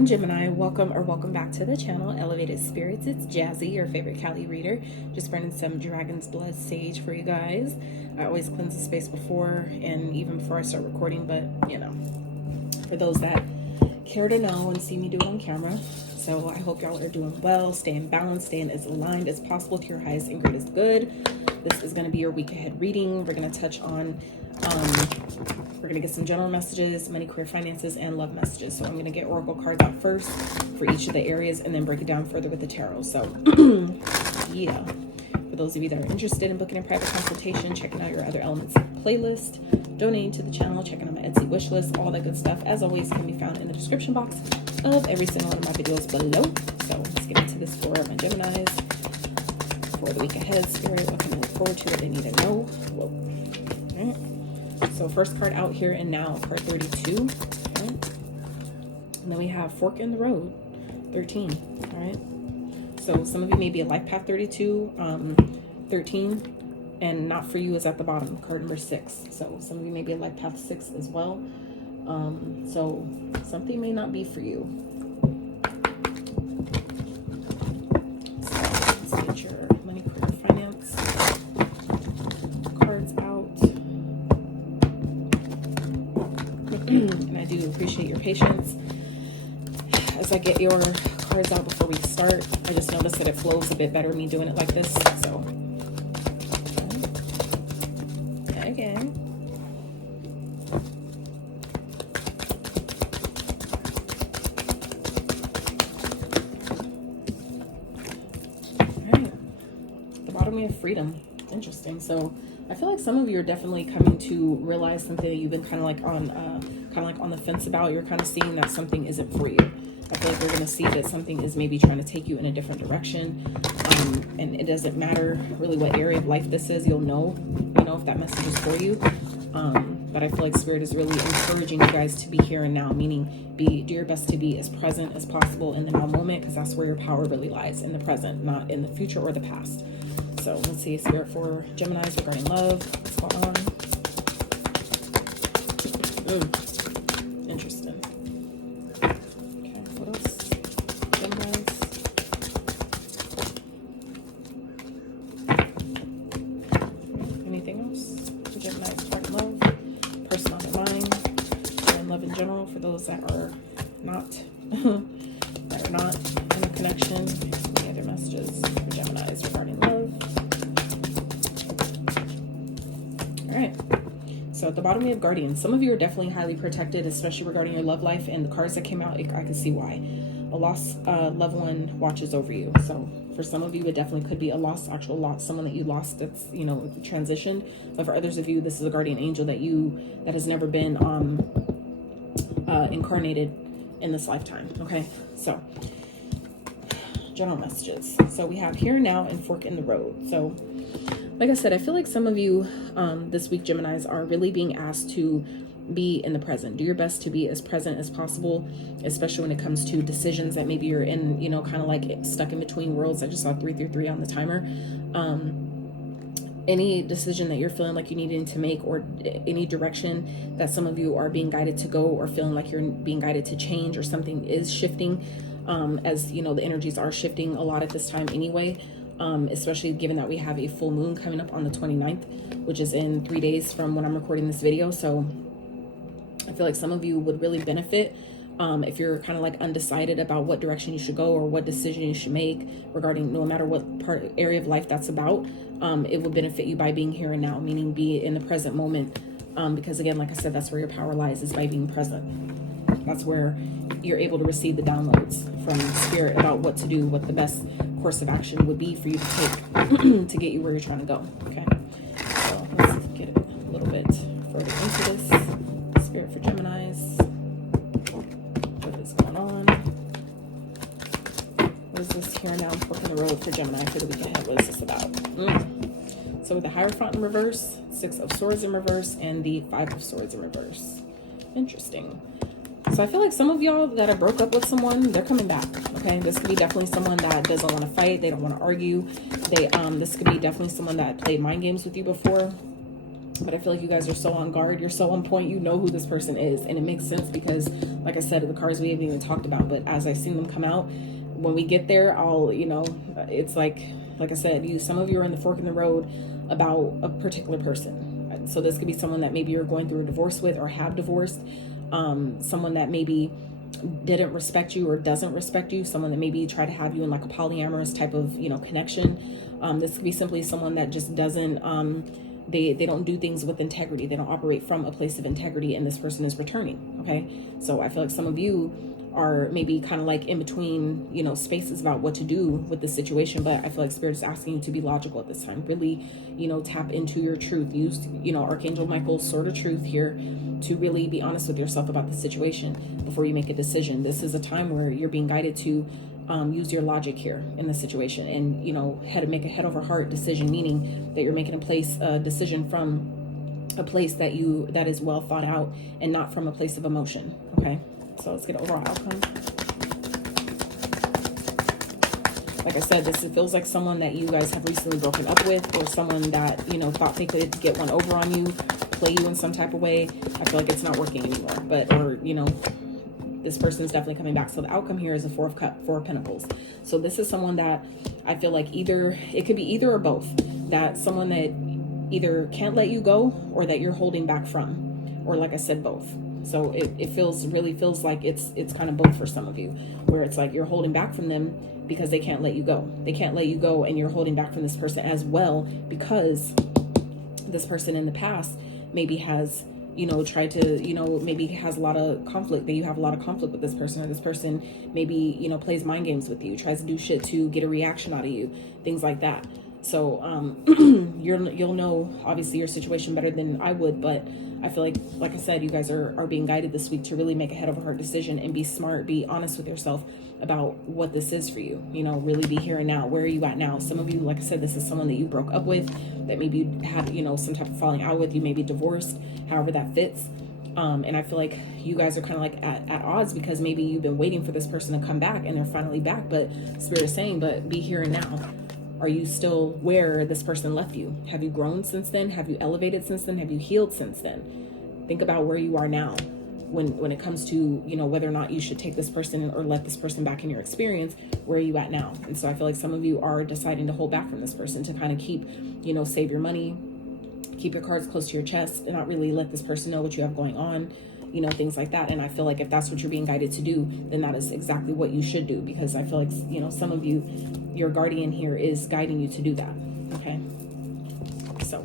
on, Gemini? Welcome back to the channel, Elevated Spirits. It's Jazzy, your favorite Cali reader. Just burning some Dragon's Blood Sage for you guys. I always cleanse the space before and even before I start recording, but you know, for those that care to know and see me do it on camera. So I hope y'all are doing well, staying balanced, staying as aligned as possible to your highest and greatest good. This is going to be your week ahead reading. We're going to touch on we're going to get some general messages, money, career, finances, and love messages. So I'm going to get oracle cards out first for each of the areas and then break it down further with the tarot. So yeah, for those of you that are interested in booking a private consultation, checking out your other elements playlist, donating to the channel, checking out my Etsy wish list, all that good stuff, as always, can be found in the description box of every single one of my videos below. So let's get into this for my Geminis for the week ahead. Spirit, what can I look forward to, what they need to know. Whoa. All right. So first card out here and now, card 32. Okay. And then we have Fork in the Road, 13. All right. So some of you may be a life path 32, 13, and not for you is at the bottom, card number 6. So some of you may be a life path 6 as well. So something may not be for you. So let's get your money, career, finance cards out. And I do appreciate your patience as I get your cards out before we start. I just noticed that it flows a bit better me doing it like this. So again. All right. At the bottom we have freedom. Interesting. So I feel like some of you are definitely coming to realize something that you've been kind of like on the fence about. You're kind of seeing that something isn't for you. I feel like you're going to see that something is maybe trying to take you in a different direction. And it doesn't matter really what area of life this is. You'll know, if that message is for you. But I feel like Spirit is really encouraging you guys to be here and now, meaning do your best to be as present as possible in the now moment, because that's where your power really lies, in the present, not in the future or the past. So let's see, Spirit for Geminis regarding love. What's going on? Interesting. Okay, what else? Geminis. Anything else for Geminis regarding love? Person on their mind. And love in general for those that are not in a connection. Any other messages for Geminis regarding love? So at the bottom we have Guardian. Some of you are definitely highly protected, especially regarding your love life, and the cards that came out, I can see why. A lost loved one watches over you. So for some of you, it definitely could be a lost, actual loss, someone that you lost that's, transitioned. But for others of you, this is a guardian angel that has never been incarnated in this lifetime. Okay, so general messages. So we have Here and Now and Fork in the Road. So like I said, I feel like some of you this week, Geminis, are really being asked to be in the present. Do your best to be as present as possible, especially when it comes to decisions that maybe you're in, kind of like stuck in between worlds. I just saw 333 on the timer. Any decision that you're feeling like you needing to make, or any direction that some of you are being guided to go, or feeling like you're being guided to change, or something is shifting, as the energies are shifting a lot at this time anyway. Especially given that we have a full moon coming up on the 29th, which is in 3 days from when I'm recording this video. So I feel like some of you would really benefit if you're kind of like undecided about what direction you should go or what decision you should make regarding no matter what area of life that's about. It would benefit you by being here and now, meaning be in the present moment. Because again, like I said, that's where your power lies, is by being present. That's where you're able to receive the downloads from Spirit about what to do, what the best course of action would be for you to take to get you where you're trying to go. Okay, so let's get a little bit further into this. Spirit for Geminis, what is going on? What is this Here and Now Fork in the Road for Gemini for the week ahead? What is this about? So with the Hierophant in reverse, 6 of Swords in reverse, and the 5 of Swords in reverse. Interesting. So I feel like some of y'all that have broke up with someone, they're coming back. Okay, this could be definitely someone that doesn't want to fight. They don't want to argue. This could be definitely someone that played mind games with you before. But I feel like you guys are so on guard. You're so on point. You know who this person is. And it makes sense because, like I said, the cards we haven't even talked about. But as I've seen them come out, when we get there, I'll, you know, it's like I said, some of you are in the fork in the road about a particular person. So this could be someone that maybe you're going through a divorce with or have divorced. Someone that maybe didn't respect you or doesn't respect you. Someone that maybe tried to have you in like a polyamorous type of, you know, connection. This could be simply someone that just doesn't, they don't do things with integrity. They don't operate from a place of integrity, and this person is returning. Okay. So I feel like some of you are maybe kind of like in between, you know, spaces about what to do with the situation. But I feel like Spirit is asking you to be logical at this time. Really, you know, tap into your truth. Use, you know, Archangel Michael's sword of truth here to really be honest with yourself about the situation before you make a decision. This is a time where you're being guided to use your logic here in the situation, and, you know, make a head over heart decision, meaning that you're making a decision from a place that is well thought out and not from a place of emotion. Okay. So let's get an overall outcome. Like I said, this feels like someone that you guys have recently broken up with, or someone that, you know, thought they could get one over on you, play you in some type of way. I feel like it's not working anymore. Or, you know, this person is definitely coming back. So the outcome here is a Four of Pentacles. So this is someone that I feel like it could be either or both. That someone that either can't let you go or that you're holding back from. Or like I said, both. So it really feels like it's kind of both for some of you, where it's like you're holding back from them because they can't let you go. They can't let you go, and you're holding back from this person as well because this person in the past maybe has, you know, tried to, you know, maybe has a lot of conflict, that you have a lot of conflict with this person, or this person maybe, you know, plays mind games with you, tries to do shit to get a reaction out of you, things like that. So you'll know obviously your situation better than I would, but I feel like I said, you guys are being guided this week to really make a head over heart decision and be smart, be honest with yourself about what this is for you. You know, really be here and now. Where are you at now? Some of you, like I said, this is someone that you broke up with, that maybe you had, you know, some type of falling out with. You may be divorced, however that fits. And I feel like you guys are kind of like at odds because maybe you've been waiting for this person to come back and they're finally back. But Spirit is saying, but be here and now. Are you still where this person left you? Have you grown since then? Have you elevated since then? Have you healed since then? Think about where you are now when it comes to, you know, whether or not you should take this person or let this person back in your experience. Where are you at now? And so I feel like some of you are deciding to hold back from this person to kind of keep, you know, save your money, keep your cards close to your chest, and not really let this person know what you have going on, you know, things like that. And I feel like if that's what you're being guided to do, then that is exactly what you should do, because I feel like, you know, some of you, your guardian here is guiding you to do that. Okay. So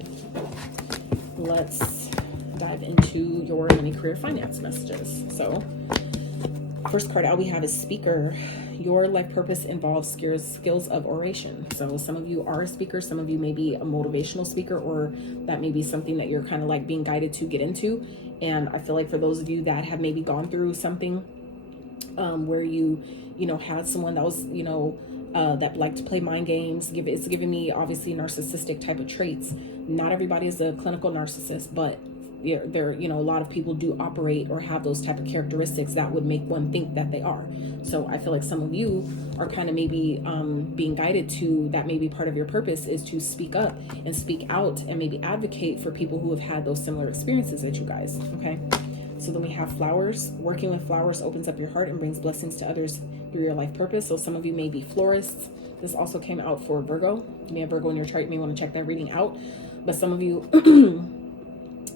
let's dive into your money, career, finance messages. So first card out we have is Speaker. Your life purpose involves skills of oration. So some of you are a speaker, some of you may be a motivational speaker, or that may be something that you're kind of like being guided to get into. And I feel like for those of you that have maybe gone through something where you know, had someone that was, you know, that liked to play mind games, it's giving me obviously narcissistic type of traits. Not everybody is a clinical narcissist, but there, you know, a lot of people do operate or have those type of characteristics that would make one think that they are. So I feel like some of you are kind of maybe being guided to that. Maybe part of your purpose is to speak up and speak out and maybe advocate for people who have had those similar experiences as you guys. Okay. So then we have flowers. Working with flowers opens up your heart and brings blessings to others through your life purpose. So some of you may be florists. This also came out for Virgo. You may have Virgo in your chart. You may want to check that reading out. But some of you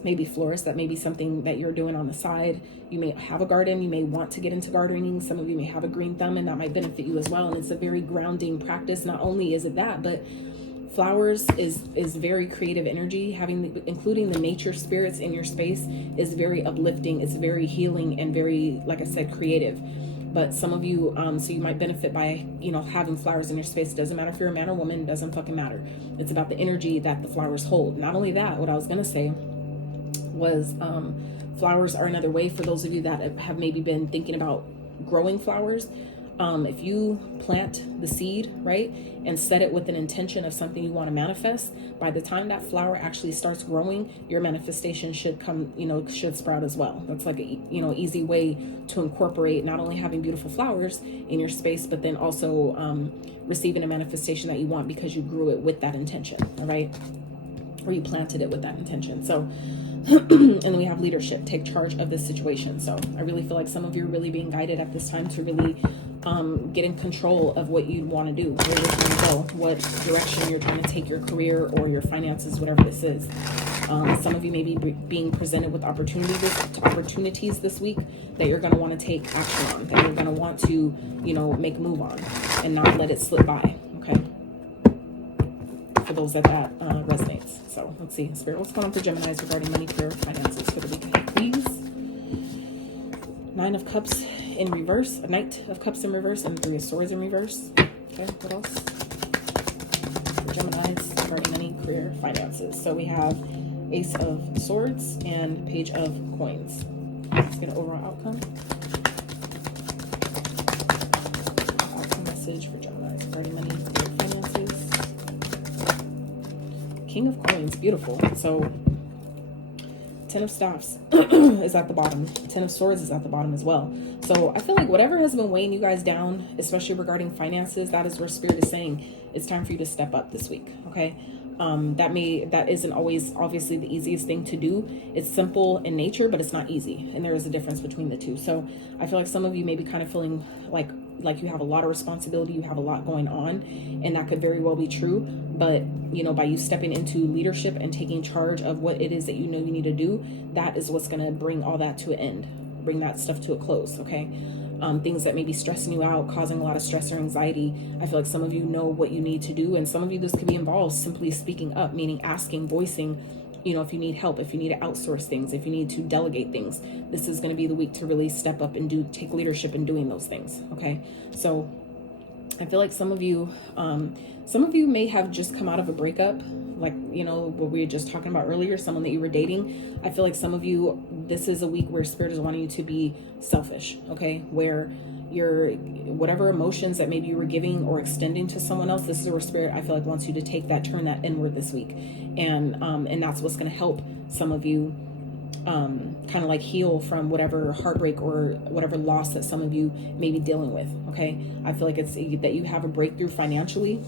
maybe florist. That may be something that you're doing on the side. You may have a garden. You may want to get into gardening. Some of you may have a green thumb, and that might benefit you as well. And it's a very grounding practice. Not only is it that, but flowers is very creative energy. Including the nature spirits in your space is very uplifting. It's very healing and very, like I said, creative. But some of you, so you might benefit by, you know, having flowers in your space. It doesn't matter if you're a man or woman. It doesn't fucking matter. It's about the energy that the flowers hold. Not only that, what I was going to say was flowers are another way for those of you that have maybe been thinking about growing flowers. If you plant the seed, right, and set it with an intention of something you want to manifest, by the time that flower actually starts growing, your manifestation should come, you know, should sprout as well. That's like a, you know, easy way to incorporate not only having beautiful flowers in your space, but then also receiving a manifestation that you want because you grew it with that intention. All right. or you planted it with that intention. So, and then we have leadership, take charge of this situation. So I really feel like some of you are really being guided at this time to really get in control of what you want to do, where you're trying to go, what direction you're trying to take your career or your finances, whatever this is. Some of you may be being presented with opportunities this week that you're going to want to take action on, that you're going to want to, you know, make a move on and not let it slip by. Okay. For those that resonates. So let's see, Spirit, what's going on for Geminis regarding money, career, finances for the week ahead, please? Nine of Cups in reverse, a Knight of Cups in reverse, and Three of Swords in reverse. Okay, what else for Geminis regarding money, career, finances? So we have Ace of Swords and Page of Coins. Let's get an overall outcome. Outcome message for Geminis regarding money, career, finances. King of Coins, beautiful. So 10 of Staffs is at the bottom. 10 of Swords is at the bottom as well. So I feel like whatever has been weighing you guys down, especially regarding finances, that is where Spirit is saying it's time for you to step up this week. Okay. That isn't always obviously the easiest thing to do. It's simple in nature, but it's not easy. And there is a difference between the two. So I feel like some of you may be kind of feeling like you have a lot of responsibility, you have a lot going on, and that could very well be true. But, you know, by you stepping into leadership and taking charge of what it is that you know you need to do, that is what's going to bring all that to an end, bring that stuff to a close. Okay. Things that may be stressing you out, causing a lot of stress or anxiety. I feel like some of you know what you need to do, and some of you, this could be involved simply speaking up, meaning asking, voicing, you know, if you need help, if you need to outsource things, if you need to delegate things. This is going to be the week to really step up and take leadership in doing those things. Okay. So I feel like some of you may have just come out of a breakup, like, you know, what we were just talking about earlier, someone that you were dating. I feel like some of you, this is a week where Spirit is wanting you to be selfish, okay? Where your whatever emotions that maybe you were giving or extending to someone else, this is where Spirit, I feel like, wants you to turn that inward this week. And that's what's going to help some of you kind of like heal from whatever heartbreak or whatever loss that some of you may be dealing with. Okay. I feel like it's that you have a breakthrough financially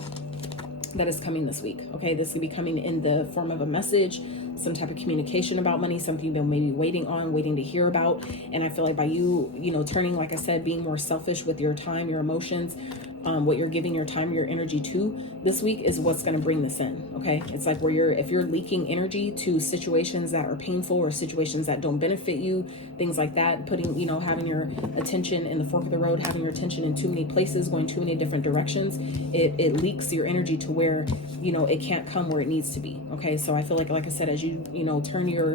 that is coming this week. Okay. This could be coming in the form of a message, some type of communication about money, something you've been maybe waiting to hear about. And I feel like by you, you know, turning, like I said, being more selfish with your time, your emotions, what you're giving your time, your energy to this week is what's going to bring this in. Okay. It's like where if you're leaking energy to situations that are painful or situations that don't benefit you, things like that, putting, you know, having your attention in the fork of the road, having your attention in too many places, going too many different directions, it leaks your energy to where, you know, it can't come where it needs to be. Okay. So I feel like I said, as you know,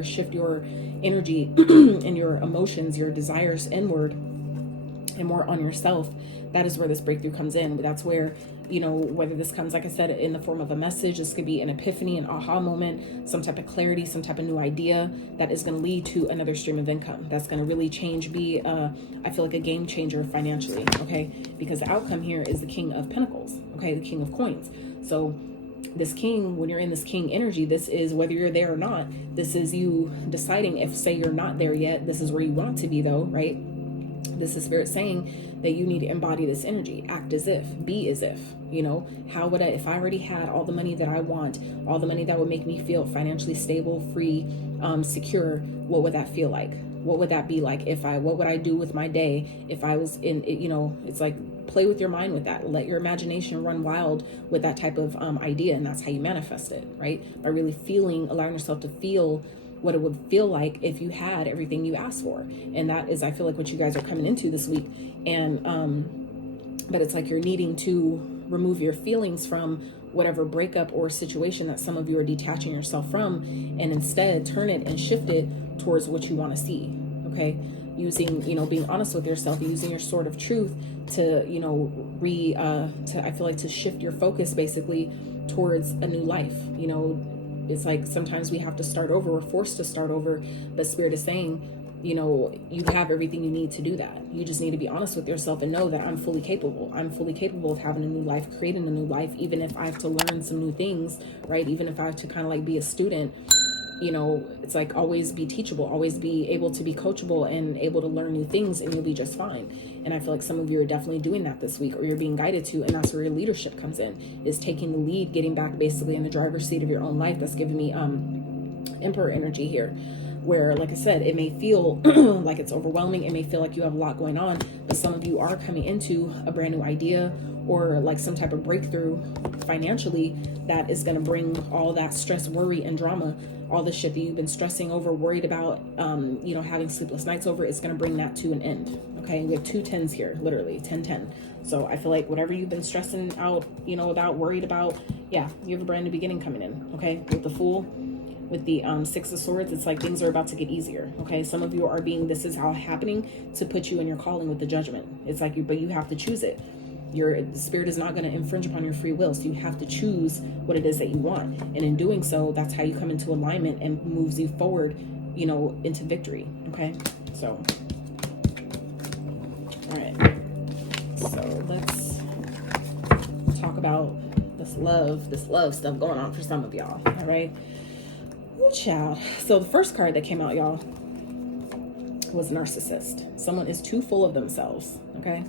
shift your energy and your emotions, your desires inward and more on yourself, that is where this breakthrough comes in. That's where, you know, whether this comes, like I said, in the form of a message, this could be an epiphany, an aha moment, some type of clarity, some type of new idea that is going to lead to another stream of income. That's going to really I feel like a game changer financially. Okay. Because the outcome here is the King of Pentacles. Okay. The King of Coins. So this king, when you're in this king energy, this is whether you're there or not, this is you deciding if, say, you're not there yet, this is where you want to be though, right? This is Spirit saying that you need to embody this energy, act as if, be as if, you know, how would if I already had all the money that I want, all the money that would make me feel financially stable, free, secure, what would that feel like? What would that be like what would I do with my day if I was in it? You know, it's like, play with your mind with that. Let your imagination run wild with that type of idea. And that's how you manifest it, right? By really allowing yourself to feel what it would feel like if you had everything you asked for. And that is, I feel like, what you guys are coming into this week. And, but it's like you're needing to remove your feelings from whatever breakup or situation that some of you are detaching yourself from, and instead turn it and shift it towards what you want to see. Okay. Using, you know, being honest with yourself, using your sword of truth to, you know, I feel like to shift your focus basically towards a new life. You know, it's like sometimes we have to start over, we're forced to start over, but Spirit is saying, you know, you have everything you need to do that. You just need to be honest with yourself and know that I'm fully capable. I'm fully capable of having a new life, creating a new life, even if I have to learn some new things, right? Even if I have to kind of like be a student you know, it's like always be teachable, always be able to be coachable and able to learn new things, and you'll be just fine. And I feel like some of you are definitely doing that this week, or you're being guided to, and that's where your leadership comes in, is taking the lead, getting back basically in the driver's seat of your own life. That's giving me Emperor energy here, where, like I said, it may feel like it's overwhelming. It may feel like you have a lot going on, but some of you are coming into a brand new idea or like some type of breakthrough financially that is going to bring all that stress, worry, and drama, all the shit that you've been stressing over, worried about, you know, having sleepless nights over. It's going to bring that to an end. Okay, we have 2 10s here, literally 10-10. So I feel like whatever you've been stressing out, you know, about, worried about, yeah, you have a brand new beginning coming in. Okay, with the Fool, with the 6 of Swords, it's like things are about to get easier. Okay, some of you are being, this is how happening to put you in your calling with the Judgment. It's like but you have to choose it. Your spirit is not going to infringe upon your free will, so you have to choose what it is that you want, and in doing so, that's how you come into alignment and moves you forward, you know, into victory. Okay, so all right, so let's talk about this love stuff going on for some of y'all. All right, ooh, child. So the first card that came out, y'all, was narcissist. Someone is too full of themselves. Okay,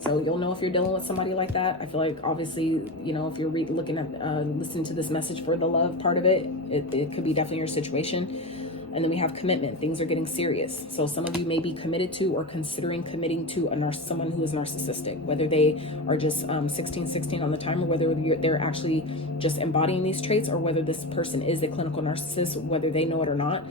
so you'll know if you're dealing with somebody like that. I feel like obviously, you know, if you're looking at listening to this message for the love part of it, it could be definitely your situation. And then we have commitment. Things are getting serious. So some of you may be committed to or considering committing to someone who is narcissistic, whether they are just 16 on the timer, whether they're actually just embodying these traits, or whether this person is a clinical narcissist, whether they know it or not.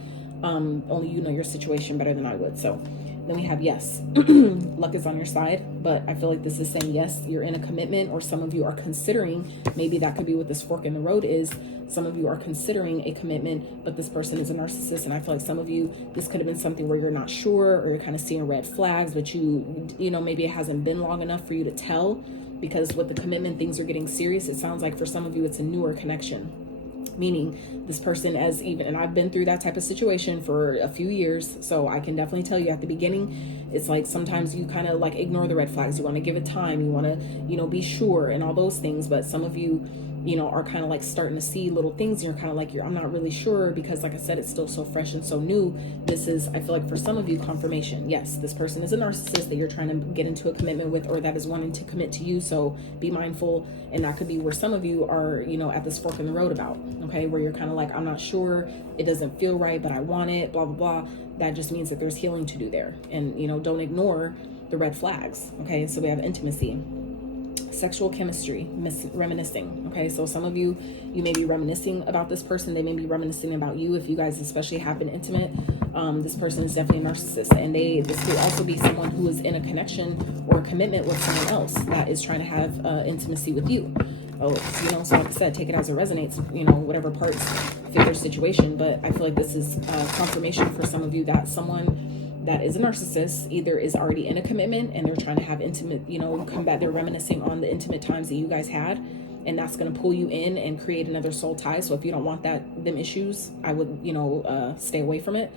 Only you know your situation better than I would. So then we have yes. Luck is on your side, but I feel like this is saying yes, you're in a commitment, or some of you are considering, maybe that could be what this fork in the road is. Some of you are considering a commitment, but this person is a narcissist. And I feel like some of you, this could have been something where you're not sure, or you're kind of seeing red flags, but you know, maybe it hasn't been long enough for you to tell, because with the commitment, things are getting serious. It sounds like for some of you, it's a newer connection. Meaning this person, as even, and I've been through that type of situation for a few years, so I can definitely tell you at the beginning, it's like sometimes you kind of like ignore the red flags. You want to give it time, you want to, you know, be sure and all those things. But some of you, you know, are kind of like starting to see little things, and you're kind of like, I'm not really sure, because like I said, it's still so fresh and so new. This is, I feel like for some of you, confirmation. Yes, this person is a narcissist that you're trying to get into a commitment with, or that is wanting to commit to you. So be mindful. And that could be where some of you are, you know, at this fork in the road about, okay, where you're kind of like, I'm not sure, it doesn't feel right, but I want it, blah, blah, blah. That just means that there's healing to do there. And, you know, don't ignore the red flags. Okay, so we have intimacy, sexual chemistry, reminiscing. Okay, so some of you, you may be reminiscing about this person. They may be reminiscing about you. If you guys especially have been intimate, this person is definitely a narcissist. And this could also be someone who is in a connection or a commitment with someone else that is trying to have intimacy with you. Oh, you know, so like I said, take it as it resonates, you know, whatever parts fit your situation. But I feel like this is confirmation for some of you that someone that is a narcissist either is already in a commitment and they're trying to have intimate, you know, come back, they're reminiscing on the intimate times that you guys had, and that's going to pull you in and create another soul tie. So if you don't want them issues, I would, you know, stay away from it.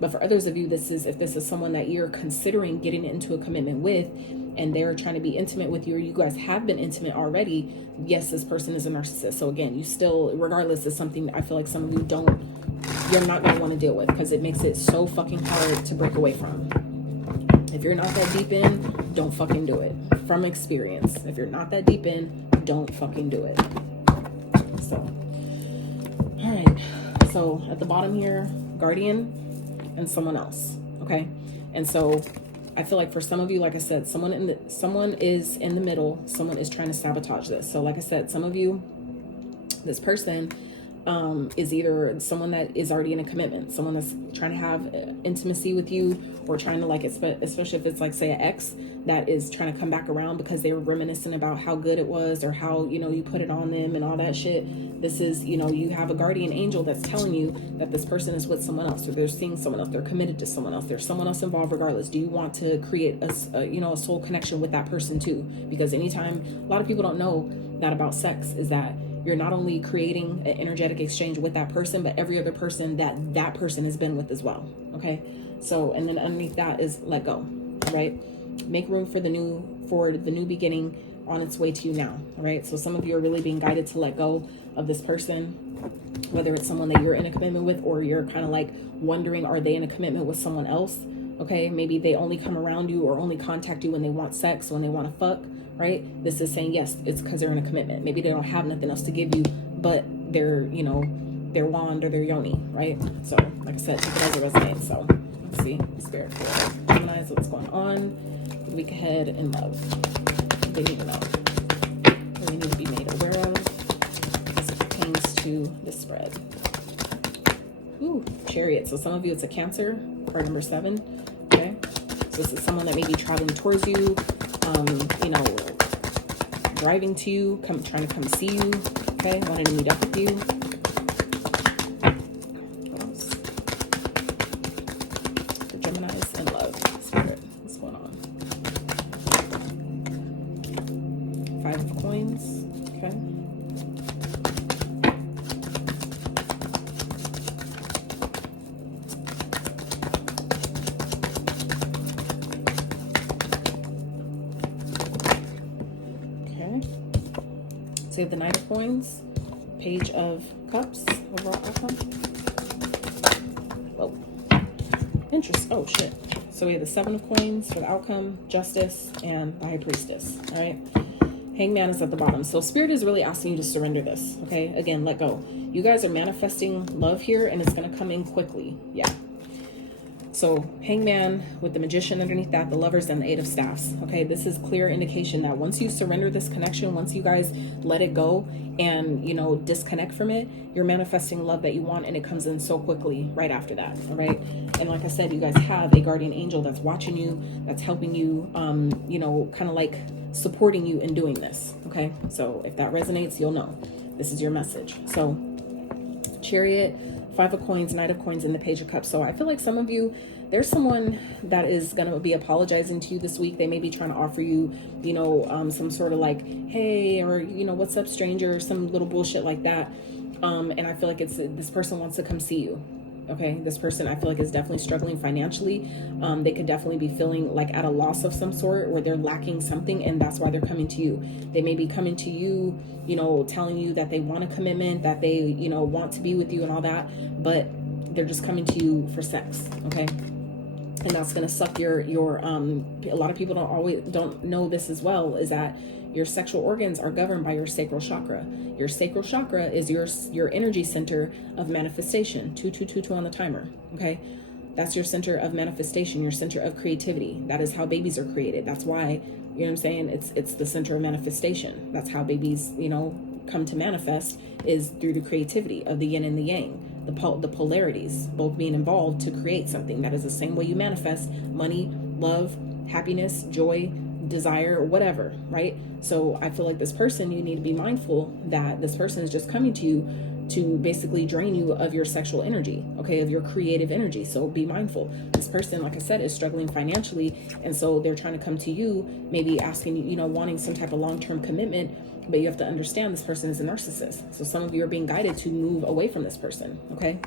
But for others of you, if this is someone that you're considering getting into a commitment with, and they're trying to be intimate with you, or you guys have been intimate already, yes, this person is a narcissist. So again, you still, regardless, is something I feel like some of you you're not going to want to deal with, because it makes it so fucking hard to break away from. If you're not that deep in, don't fucking do it. From experience, if you're not that deep in, don't fucking do it. So, all right. So at the bottom here, guardian and someone else. Okay. And so I feel like for some of you, like I said, someone is in the middle. Someone is trying to sabotage this. So like I said, some of you, this person is either someone that is already in a commitment, someone that's trying to have intimacy with you, or trying to like, especially if it's like, say, an ex that is trying to come back around because they were reminiscent about how good it was, or how, you know, you put it on them and all that shit. This is, you know, you have a guardian angel that's telling you that this person is with someone else, or they're seeing someone else, they're committed to someone else, there's someone else involved regardless. Do you want to create a you know, a soul connection with that person too? Because anytime, a lot of people don't know that about sex, is that you're not only creating an energetic exchange with that person, but every other person that person has been with as well. Okay. So, and then underneath that is let go, right? make room for the new beginning on its way to you now. All right. So some of you are really being guided to let go of this person, whether it's someone that you're in a commitment with, or you're kind of like wondering, are they in a commitment with someone else? Okay. Maybe they only come around you or only contact you when they want sex, when they want to fuck, right? This is saying, yes, it's because they're in a commitment. Maybe they don't have nothing else to give you, but they're, you know, their wand or their yoni, right? So like I said, take it as it resonates. So let's see, Spirit for Gemini, what's going on the week ahead in love. They need to know. What they need to be made aware of as it pertains to the spread. Ooh, Chariot. So some of you, it's a Cancer, card number 7. Okay. So this is someone that may be traveling towards you, you know, driving to you, trying to come see you. Okay. Wanting to meet up with you. What else? For Geminis in love. Spirit. What's going on? 5 of coins. Okay. So you have the Knight of Coins, Page of Cups, overall outcome. Whoa. Interest. Oh, shit. So we have the 7 of Coins for the outcome, Justice, and the High Priestess. All right. Hangman is at the bottom. So Spirit is really asking you to surrender this. Okay. Again, let go. You guys are manifesting love here, and it's going to come in quickly. Yeah. So Hangman with the Magician underneath that, the Lovers, and the 8 of Staffs. Okay, this is clear indication that once you surrender this connection, once you guys let it go and, you know, disconnect from it, you're manifesting love that you want, and it comes in so quickly right after that. All right. And like I said, you guys have a guardian angel that's watching you, that's helping you, you know, kind of like supporting you in doing this. Okay. So if that resonates, you'll know this is your message. So Chariot, 5 of Coins, Knight of Coins, and the Page of Cups. So I feel like some of you, there's someone that is going to be apologizing to you this week. They may be trying to offer you, you know, some sort of like, hey, or, you know, what's up, stranger, or some little bullshit like that. And I feel like this person wants to come see you. Okay, this person I feel like is definitely struggling financially. They could definitely be feeling like at a loss of some sort, where they're lacking something, and that's why they're coming to you. They may be coming to you, you know, telling you that they want a commitment, that they, you know, want to be with you and all that, but they're just coming to you for sex. Okay. And that's going to suck your a lot of people don't know this as well, is that your sexual organs are governed by your sacral chakra. Your sacral chakra is your energy center of manifestation. 2222 on the timer. Okay. That's your center of manifestation, your center of creativity. That is how babies are created. That's why, you know what I'm saying? It's the center of manifestation. That's how babies, you know, come to manifest, is through the creativity of the yin and the yang. The polarities both being involved to create something. That is the same way you manifest money, love, happiness, joy, desire, whatever, right? So I feel like this person, you need to be mindful that this person is just coming to you to basically drain you of your sexual energy, okay, of your creative energy. So be mindful. This person, like I said, is struggling financially, and so they're trying to come to you, maybe asking you, you know, wanting some type of long-term commitment. But you have to understand this person is a narcissist. So some of you are being guided to move away from this person, okay?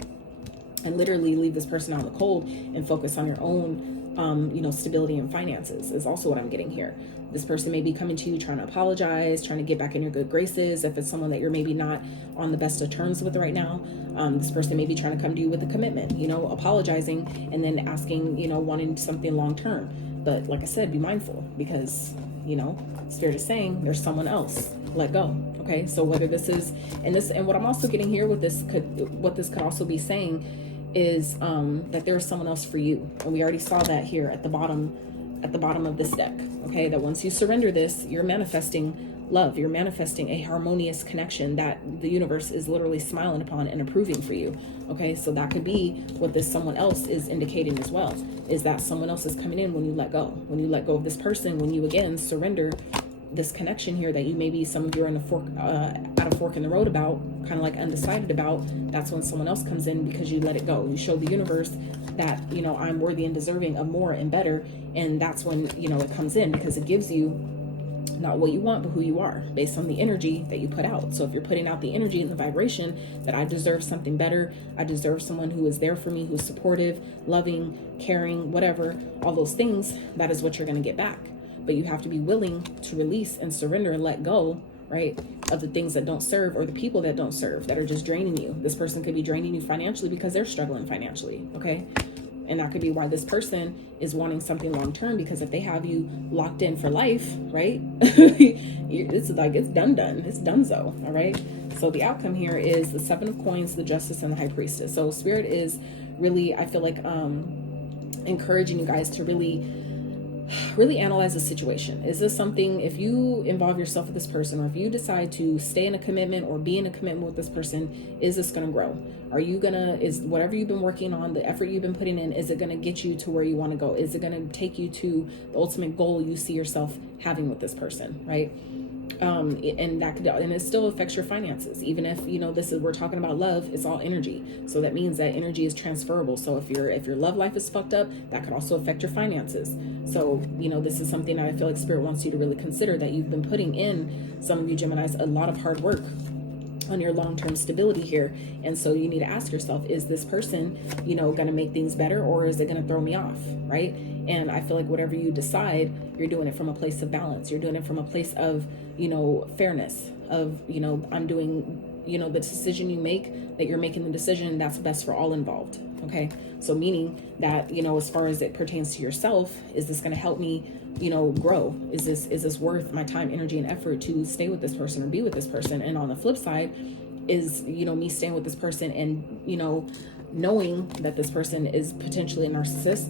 And literally leave this person out in the cold and focus on your own, you know, stability and finances is also what I'm getting here. This person may be coming to you trying to apologize, trying to get back in your good graces. If it's someone that you're maybe not on the best of terms with right now, this person may be trying to come to you with a commitment, you know, apologizing and then asking, you know, wanting something long-term. But like I said, be mindful, because, you know, Spirit is saying there's someone else. Let go. Okay. So whether this is, and what I'm also getting here with this what this could also be saying is that there's someone else for you. And we already saw that here at the bottom of this deck. Okay. That once you surrender this, you're manifesting love. You're manifesting a harmonious connection that the universe is literally smiling upon and approving for you. Okay. So that could be what this someone else is indicating as well, is that someone else is coming in when you let go. When you let go of this person, when you again surrender this connection here that you maybe some of you are in at a fork in the road about, kind of like undecided about, that's when someone else comes in, because you let it go. You show the universe that, you know, I'm worthy and deserving of more and better. And that's when, you know, it comes in, because it gives you not what you want, but who you are, based on the energy that you put out. So if you're putting out the energy and the vibration that I deserve something better, I deserve someone who is there for me, who's supportive, loving, caring, whatever, all those things, that is what you're going to get back. But you have to be willing to release and surrender and let go, right, of the things that don't serve, or the people that don't serve, that are just draining you. This person could be draining you financially because they're struggling financially, okay? And that could be why this person is wanting something long-term, because if they have you locked in for life, right, it's like, it's done. It's donezo, all right? So the outcome here is the 7 of Coins, the Justice, and the High Priestess. So Spirit is really, I feel like, encouraging you guys to really analyze the situation. Is this something, if you involve yourself with this person, or if you decide to stay in a commitment or be in a commitment with this person, is this going to grow? Are you is whatever you've been working on, the effort you've been putting in, is it going to get you to where you want to go? Is it going to take you to the ultimate goal you see yourself having with this person, right? And that could, and it still affects your finances, even if, you know, we're talking about love, it's all energy. So that means that energy is transferable. So if your love life is fucked up, that could also affect your finances. So, you know, this is something that I feel like Spirit wants you to really consider, that you've been putting in, some of you Geminis, a lot of hard work on your long-term stability here. And so you need to ask yourself, is this person, you know, going to make things better, or is it going to throw me off, right? And I feel like whatever you decide, you're doing it from a place of balance. You're doing it from a place of, you know, fairness, of, you know, I'm doing, you know, the decision you make, that you're making the decision that's best for all involved. Okay. So meaning that, you know, as far as it pertains to yourself, is this going to help me, you know, grow? Is this worth my time, energy, and effort to stay with this person or be with this person? And on the flip side is, you know, me staying with this person and, you know, knowing that this person is potentially a narcissist.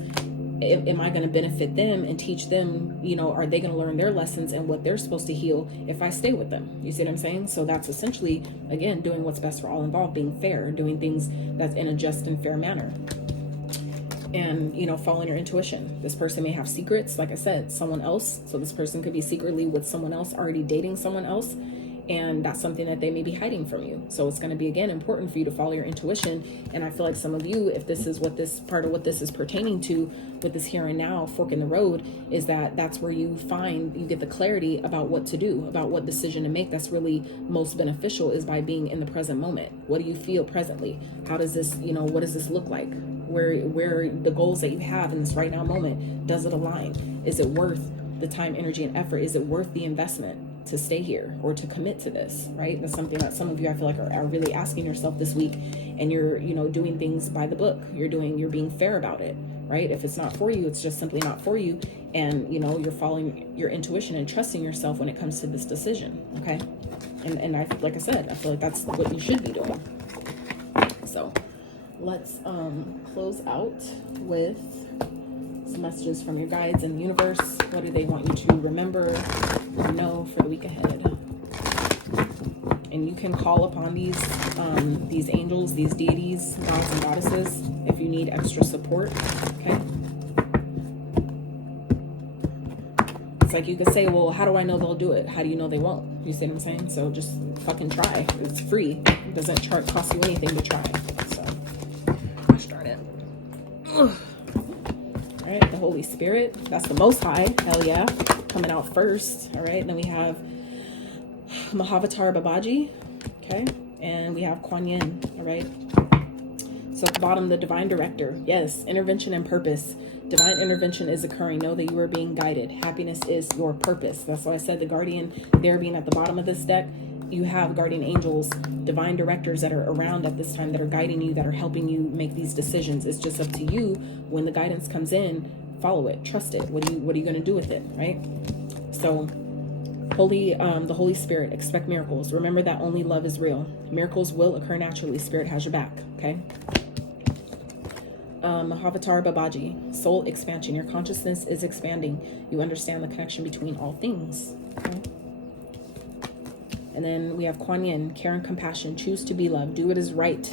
Am I going to benefit them and teach them, you know, are they going to learn their lessons and what they're supposed to heal if I stay with them? You see what I'm saying? So that's essentially, again, doing what's best for all involved, being fair, doing things that's in a just and fair manner. And, you know, following your intuition. This person may have secrets, like I said, someone else. So this person could be secretly with someone else, already dating someone else. And that's something that they may be hiding from you. So it's going to be, again, important for you to follow your intuition. And I feel like some of you, if this is what this part of what this is pertaining to with this here and now fork in the road, is that's where you get the clarity about what to do, about what decision to make that's really most beneficial, is by being in the present moment. What do you feel presently? How does this, you know, what does this look like? Where the goals that you have in this right now moment, does it align? Is it worth the time, energy, and effort? Is it worth the investment to stay here or to commit to this, right? That's something that some of you, I feel like, are really asking yourself this week. And you're, you know, doing things by the book. You're being fair about it, right? If it's not for you, it's just simply not for you. And, you know, you're following your intuition and trusting yourself when it comes to this decision, okay? And like I said, I feel like that's what you should be doing. So let's close out with some messages from your guides and the universe. What do they want you to remember or know for the week ahead? And you can call upon these angels, these deities, gods and goddesses, if you need extra support, okay? It's like you could say, well, how do I know they'll do it? How do you know they won't? You see what I'm saying? So just fucking try. It's free. It doesn't cost you anything to try. So, gosh darn it. Ugh. All right, the Holy Spirit, that's the Most High, hell yeah, coming out first. All right, and then we have Mahavatar Babaji, okay, and we have Kuan Yin. All right, so at the bottom, the Divine Director, yes, intervention and purpose. Divine intervention is occurring. Know that you are being guided. Happiness is your purpose. That's why I said the Guardian there being at the bottom of this deck. You have guardian angels, divine directors that are around at this time, that are guiding you, that are helping you make these decisions. It's just up to you. When the guidance comes in, follow it, trust it. What are you going to do with it, right? So the Holy Spirit, expect miracles. Remember that only love is real. Miracles will occur naturally. Spirit has your back, okay? Mahavatar Babaji, soul expansion. Your consciousness is expanding. You understand the connection between all things, okay? And then we have Kuan Yin, care and compassion. Choose to be loved. Do what is right.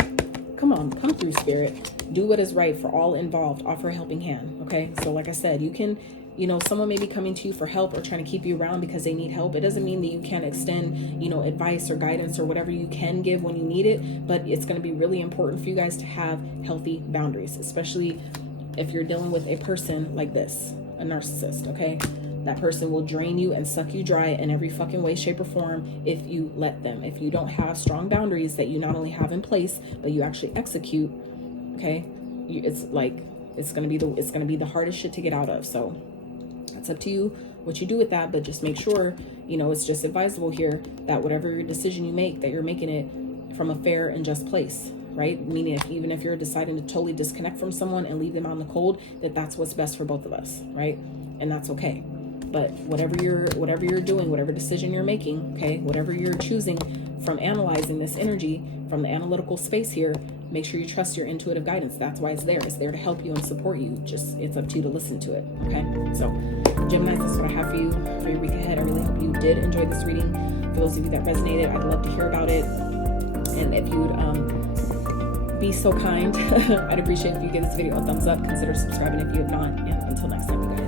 Come on, come through, Spirit. Do what is right for all involved. Offer a helping hand, okay? So like I said, you can, you know, someone may be coming to you for help or trying to keep you around because they need help. It doesn't mean that you can't extend, you know, advice or guidance or whatever you can give when you need it. But it's going to be really important for you guys to have healthy boundaries, especially if you're dealing with a person like this, a narcissist, okay? That person will drain you and suck you dry in every fucking way, shape, or form if you let them. If you don't have strong boundaries that you not only have in place, but you actually execute, okay? It's gonna be the hardest shit to get out of. So it's up to you what you do with that, but just make sure, you know, it's just advisable here that whatever your decision you make, that you're making it from a fair and just place, right? Meaning even if you're deciding to totally disconnect from someone and leave them out in the cold, that's what's best for both of us, right? And that's okay. But whatever you're doing, whatever decision you're making, okay, whatever you're choosing from analyzing this energy from the analytical space here, make sure you trust your intuitive guidance. That's why it's there. It's there to help you and support you. Just, it's up to you to listen to it, okay? So, Geminis, that's what I have for you for your week ahead. I really hope you did enjoy this reading. For those of you that resonated, I'd love to hear about it. And if you'd be so kind, I'd appreciate if you give this video a thumbs up. Consider subscribing if you have not. And until next time, you guys.